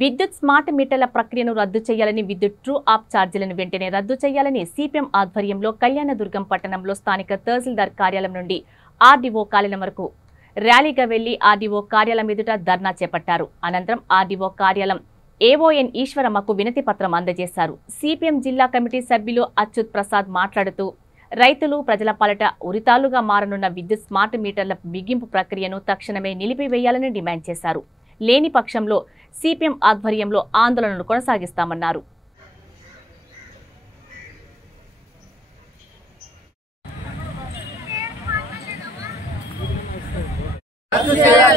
విద్యుత్ స్మార్ట్ మీటర్ల ప్రక్రియను రద్దు చేయాలని, విద్యుత్ ట్రూ ఆప్ ఛార్జీలను వెంటనే రద్దు చేయాలని సిపిఎం ఆధ్వర్యంలో కళ్యాణదుర్గం పట్టణంలో స్థానిక తహసీల్దార్ కార్యాలయం నుండి ఆర్డీఓ కార్యాలయం వరకు ర్యాలీగా వెళ్లి ఆర్డీఓ కార్యాలయం ఎదుట ధర్నా చేపట్టారు. అనంతరం ఆర్డీఓ కార్యాలయం ఏఓఎన్ ఈశ్వరమ్మకు వినతి పత్రం అందజేశారు. సిపిఎం జిల్లా కమిటీ సభ్యులు అచ్యుత్ ప్రసాద్ మాట్లాడుతూ రైతులు ప్రజల పాలిట ఉరితాలుగా మారనున్న విద్యుత్ స్మార్ట్ మీటర్ల బిగింపు ప్రక్రియను తక్షణమే నిలిపివేయాలని డిమాండ్ చేశారు. లేని పక్షంలో సిపిఎం ఆధ్వర్యంలో ఆందోళనలు కొనసాగిస్తామన్నారు.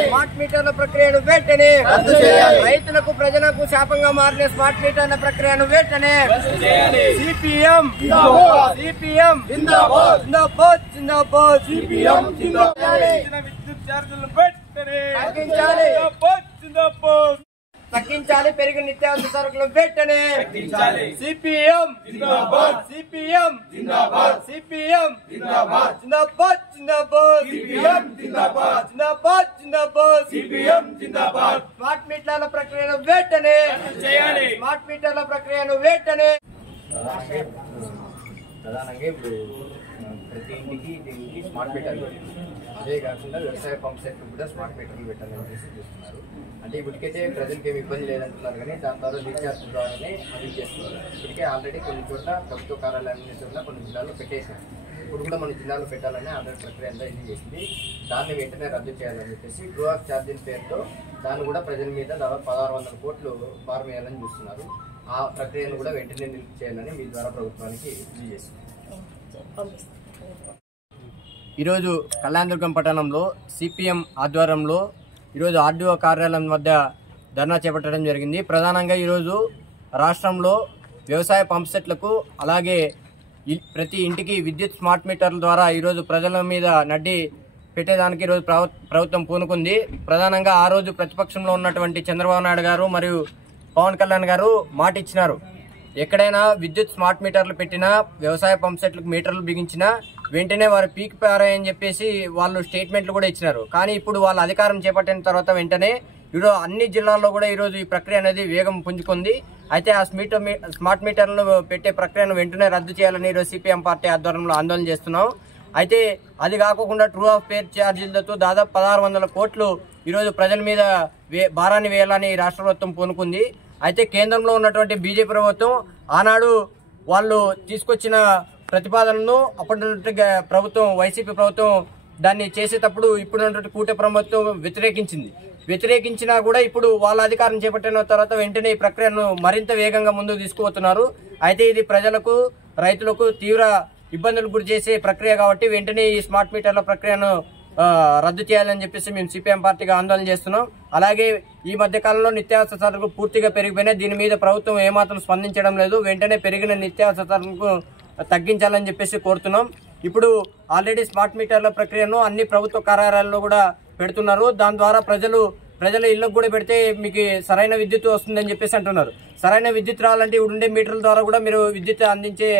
స్మార్ట్ మీటర్ల ప్రక్రియను వెంటనే రైతులకు ప్రజలకు శాపంగా మారిన స్మార్ట్ మీటర్ల ప్రక్రియను వెంటనే సిపిఎం విద్యుత్ ఛార్జీలు వెంటనే తగ్గించాలి, పెరిగిన నిత్యావసర సరుకులు వెంటనే సిపిఎం సిపిఎం జిందాబాద్ జిందాబాద్ జిందాబాద్ జిందాబాద్ సిపిఎం జిందాబాద్. స్మార్ట్ మీటర్ల ప్రక్రియను వెంటనే స్మార్ట్ మీటర్ల ప్రక్రియను వెంటనే ప్రధానంగా ఇప్పుడు ప్రతి ఇంటికి దీనికి స్మార్ట్ మీటర్లు అదే కాకుండా వ్యవసాయ పంప్ సెట్లు కూడా స్మార్ట్ మీటర్లు పెట్టాలని చూస్తున్నారు. అంటే ఇప్పటికైతే ప్రజలకు ఏమి ఇబ్బంది లేదంటున్నారు, కానీ దాని ద్వారా రీఛార్జ్ ద్వారానే అది చేస్తున్నారు. ఇప్పటికే ఆల్రెడీ కొన్ని చోట్ల ప్రభుత్వ కార్యాలయాన్ని చోట్ల కొన్ని జిల్లాల్లో పెట్టేశారు. ఇప్పుడు కూడా మన జిల్లాలో పెట్టాలని ఆల్రెడీ ప్రక్రియ అంతా ఇది చేసింది. దాన్ని వెంటనే రద్దు చేయాలని చెప్పేసి ట్రూ ఆప్ ఛార్జీల పేరుతో దాన్ని కూడా ప్రజల మీద దాదాపు 1600 కోట్లు భారం వేయాలని చూస్తున్నారు. ఆ ప్రక్రియను కూడా వెంటనే నిలిపి చేయాలని మీ ద్వారా ప్రభుత్వానికి తెలియజేస్తుంది. ఈరోజు కళ్యాణదుర్గం పట్టణంలో సిపిఎం ఆధ్వర్యంలో ఈరోజు ఆర్డీఓ కార్యాలయం వద్ద ధర్నా చేపట్టడం జరిగింది. ప్రధానంగా ఈరోజు రాష్ట్రంలో వ్యవసాయ పంప్ సెట్లకు అలాగే ప్రతి ఇంటికి విద్యుత్ స్మార్ట్ మీటర్ల ద్వారా ఈరోజు ప్రజల మీద నడ్డి పెట్టేదానికి ఈరోజు ప్రభుత్వం పూనుకుంది. ప్రధానంగా ఆ రోజు ప్రతిపక్షంలో ఉన్నటువంటి చంద్రబాబు నాయుడు గారు మరియు పవన్ కళ్యాణ్ గారు మాట ఇచ్చినారు, ఎక్కడైనా విద్యుత్ స్మార్ట్ మీటర్లు పెట్టినా వ్యవసాయ పంప్ సెట్లకు మీటర్లు బిగించినా వెంటనే వారు పీక్ పారాయని చెప్పేసి వాళ్ళు స్టేట్మెంట్లు కూడా ఇచ్చినారు. కానీ ఇప్పుడు వాళ్ళ అధికారం చేపట్టిన తర్వాత వెంటనే ఈరోజు అన్ని జిల్లాల్లో కూడా ఈరోజు ఈ ప్రక్రియ అనేది వేగం పుంజుకుంది. అయితే ఆ స్మార్ట్ మీటర్లను పెట్టే ప్రక్రియను వెంటనే రద్దు చేయాలని ఈరోజు సిపిఎం పార్టీ ఆధ్వర్యంలో ఆందోళన చేస్తున్నాం. అయితే అది కాకుండా ట్రూ ఆఫ్ పేర్ ఛార్జీలతో దాదాపు 1600 కోట్లు ఈరోజు ప్రజల మీద భారాన్ని వేయాలని రాష్ట్ర ప్రభుత్వం పూనుకుంది. అయితే కేంద్రంలో ఉన్నటువంటి బీజేపీ ప్రభుత్వం ఆనాడు వాళ్ళు తీసుకొచ్చిన ప్రతిపాదనను అప్పటి ప్రభుత్వం వైసీపీ ప్రభుత్వం దాన్ని చేసేటప్పుడు ఇప్పుడున్నటువంటి కూటమి ప్రభుత్వం వ్యతిరేకించినా కూడా ఇప్పుడు వాళ్ళ అధికారం చేపట్టిన తర్వాత వెంటనే ఈ ప్రక్రియను మరింత వేగంగా ముందుకు తీసుకుపోతున్నారు. అయితే ఇది ప్రజలకు రైతులకు తీవ్ర ఇబ్బందులకు గురి చేసే ప్రక్రియ కాబట్టి వెంటనే ఈ స్మార్ట్ మీటర్ల ప్రక్రియను రద్దు చేయాలని చెప్పేసి మేము సిపిఎం పార్టీగా ఆందోళన చేస్తున్నాం. అలాగే ఈ మధ్య కాలంలో నిత్యావసర సరుకులు పూర్తిగా పెరిగిపోయినాయి. దీని మీద ప్రభుత్వం ఏమాత్రం స్పందించడం లేదు. వెంటనే పెరిగిన నిత్యావసర సరుకులకు తగ్గించాలని చెప్పేసి కోరుతున్నాం. ఇప్పుడు ఆల్రెడీ స్మార్ట్ మీటర్ల ప్రక్రియను అన్ని ప్రభుత్వ కార్యాలయాల్లో కూడా పెడుతున్నారు. దాని ద్వారా ప్రజల ఇళ్లకు కూడా పెడితే మీకు సరైన విద్యుత్ వస్తుందని చెప్పేసి అంటున్నారు. సరైన విద్యుత్ రావాలంటే ఇప్పుడు ఉండే మీటర్ల ద్వారా కూడా మీరు విద్యుత్ అందించే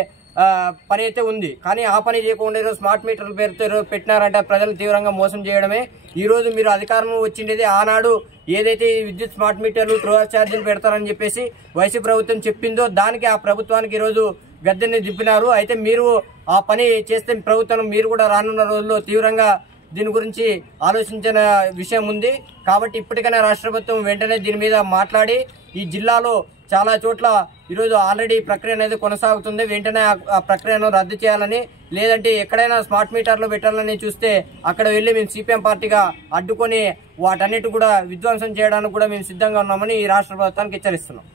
పని అయితే ఉంది. కానీ ఆ పని చేయకుండా ఈరోజు స్మార్ట్ మీటర్ల పేరుతో పెట్టినారంటే ప్రజలు తీవ్రంగా మోసం చేయడమే. ఈ రోజు మీరు అధికారం వచ్చిండేది ఆనాడు ఏదైతే విద్యుత్ స్మార్ట్ మీటర్లు ట్రూ ఆప్ ఛార్జీలు పెడతారని చెప్పేసి వైసీపీ ప్రభుత్వం చెప్పిందో దానికి ఆ ప్రభుత్వానికి ఈరోజు గద్దెని దింపినారు. అయితే మీరు ఆ పని చేస్తే ప్రభుత్వం మీరు కూడా రానున్న రోజుల్లో తీవ్రంగా దీని గురించి ఆలోచించిన విషయం ఉంది. కాబట్టి ఇప్పటికైనా రాష్ట్ర ప్రభుత్వం వెంటనే దీని మీద మాట్లాడి ఈ జిల్లాలో చాలా చోట్ల ఈరోజు ఆల్రెడీ ప్రక్రియ అనేది కొనసాగుతుంది. వెంటనే ఆ ప్రక్రియను రద్దు చేయాలని, లేదంటే ఎక్కడైనా స్మార్ట్ మీటర్లు పెట్టాలని చూస్తే అక్కడ వెళ్ళి మేము సిపిఎం పార్టీగా అడ్డుకొని వాటన్నిటి కూడా విధ్వంసం చేయడానికి కూడా మేము సిద్ధంగా ఉన్నామని ఈ రాష్ట్ర ప్రభుత్వానికి హెచ్చరిస్తున్నాం.